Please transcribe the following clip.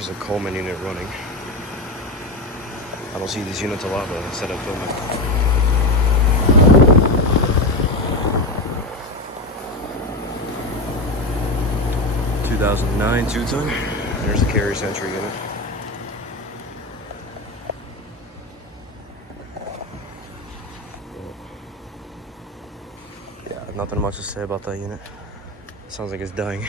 There's a Coleman unit running. I don't see these units a lot, but instead of filming. 2009 two-ton. There's the carrier century unit. Yeah, nothing much to say about that unit. Sounds like it's dying.